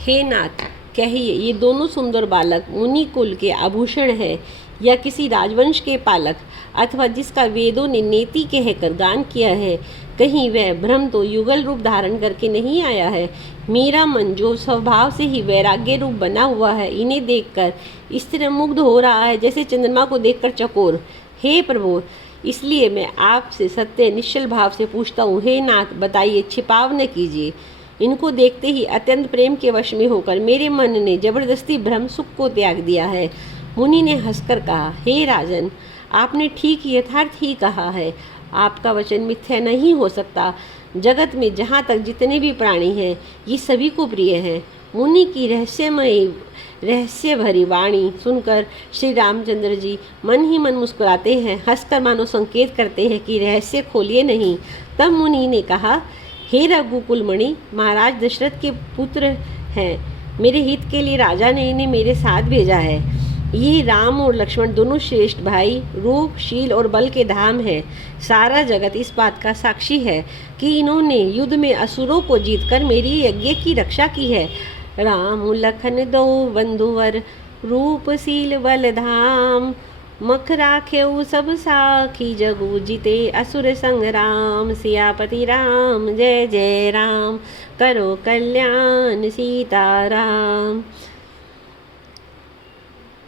हे नाथ, कहिए ये दोनों सुंदर बालक मुनि कुल के आभूषण है या किसी राजवंश के पालक, अथवा जिसका वेदों ने नेति कहकर गान किया है? कहीं वह ब्रह्म तो युगल रूप धारण करके नहीं आया है? मेरा मन जो स्वभाव से ही वैराग्य रूप बना हुआ है, इन्हें देखकर इस तरह मुग्ध हो रहा है जैसे चंद्रमा को देखकर चकोर। हे प्रभु, इसलिए मैं आपसे सत्य निश्चल भाव से पूछता हूँ, हे नाथ बताइए, छिपाव न कीजिए। इनको देखते ही अत्यंत प्रेम के वश में होकर मेरे मन ने जबरदस्ती ब्रह्म सुख को त्याग दिया है। मुनि ने हंसकर कहा, हे राजन, आपने ठीक यथार्थ ही कहा है। आपका वचन मिथ्या नहीं हो सकता। जगत में जहाँ तक जितने भी प्राणी हैं, ये सभी को प्रिय हैं। मुनि की रहस्य भरी वाणी सुनकर श्री रामचंद्र जी मन ही मन मुस्कुराते हैं, हंसकर मानो संकेत करते हैं कि रहस्य खोलिए नहीं। तब मुनि ने कहा, हे रघुकुलमणि, महाराज दशरथ के पुत्र हैं। मेरे हित के लिए राजा ने इन्हें मेरे साथ भेजा है। ये राम और लक्ष्मण दोनों श्रेष्ठ भाई, रूप, शील और बल के धाम हैं। सारा जगत इस बात का साक्षी है कि इन्होंने युद्ध में असुरों को जीतकर मेरी यज्ञ की रक्षा की है। राम लखन दो बंधुवर, रूप शील बल धाम, मख राख्यऊ सब साखी, जगु जीते असुर संग्राम। सियापति राम जय जय राम, करो कल्याण सीताराम।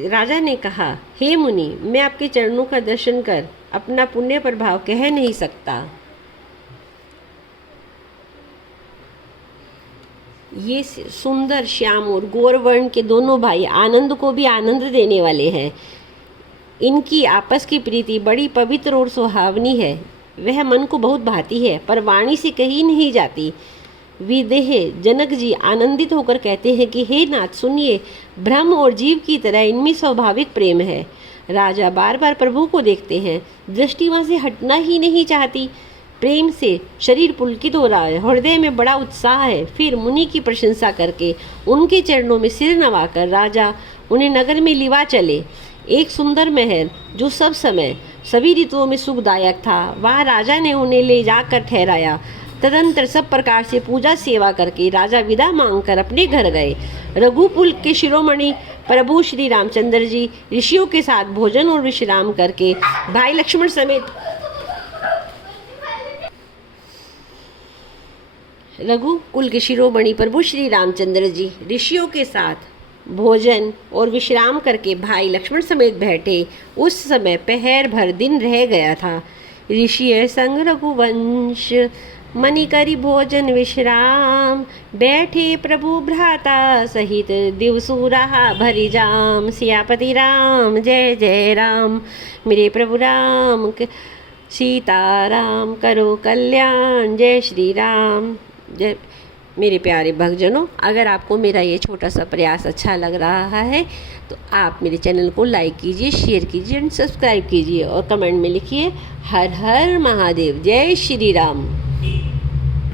राजा ने कहा, हे मुनि, मैं आपके चरणों का दर्शन कर अपना पुण्य प्रभाव कह नहीं सकता। ये सुंदर श्याम और गौरवर्ण के दोनों भाई आनंद को भी आनंद देने वाले हैं। इनकी आपस की प्रीति बड़ी पवित्र और सुहावनी है। वह मन को बहुत भाती है, पर वाणी से कही नहीं जाती। विदेह जनक जी आनंदित होकर कहते हैं कि हे नाथ सुनिए, ब्रह्म और जीव की तरह इनमें स्वाभाविक प्रेम है। राजा बार बार प्रभु को देखते हैं, दृष्टि वहाँ से हटना ही नहीं चाहती। प्रेम से शरीर पुलकित हो रहा है, हृदय में बड़ा उत्साह है। फिर मुनि की प्रशंसा करके उनके चरणों में सिर नवाकर राजा उन्हें नगर में लिवा चले। एक सुंदर महल जो सब समय सभी ऋतुओं में सुखदायक था, वहाँ राजा ने उन्हें ले जाकर ठहराया। तदंतर सब प्रकार से पूजा सेवा करके राजा विदा मांगकर अपने घर गए। रघुकुल के शिरोमणि प्रभु श्री रामचंद्र जी ऋषियों के साथ भोजन और विश्राम करके भाई लक्ष्मण समेत रघुकुल के शिरोमणि प्रभु श्री रामचंद्र जी ऋषियों के साथ भोजन और विश्राम करके भाई लक्ष्मण समेत बैठे। उस समय पहर भर दिन रह गया था। ऋषि संग रघुवंश मनि करी भोजन विश्राम, बैठे प्रभु भ्राता सहित दिवसु रहा भरी जाम। सियापति राम जय जय राम, मेरे प्रभु राम सीताराम, करो कल्याण जय श्री राम जय। मेरे प्यारे भक्तजनों, अगर आपको मेरा ये छोटा सा प्रयास अच्छा लग रहा है तो आप मेरे चैनल को लाइक कीजिए, शेयर कीजिए और सब्सक्राइब कीजिए और कमेंट में लिखिए हर हर महादेव, जय श्री राम।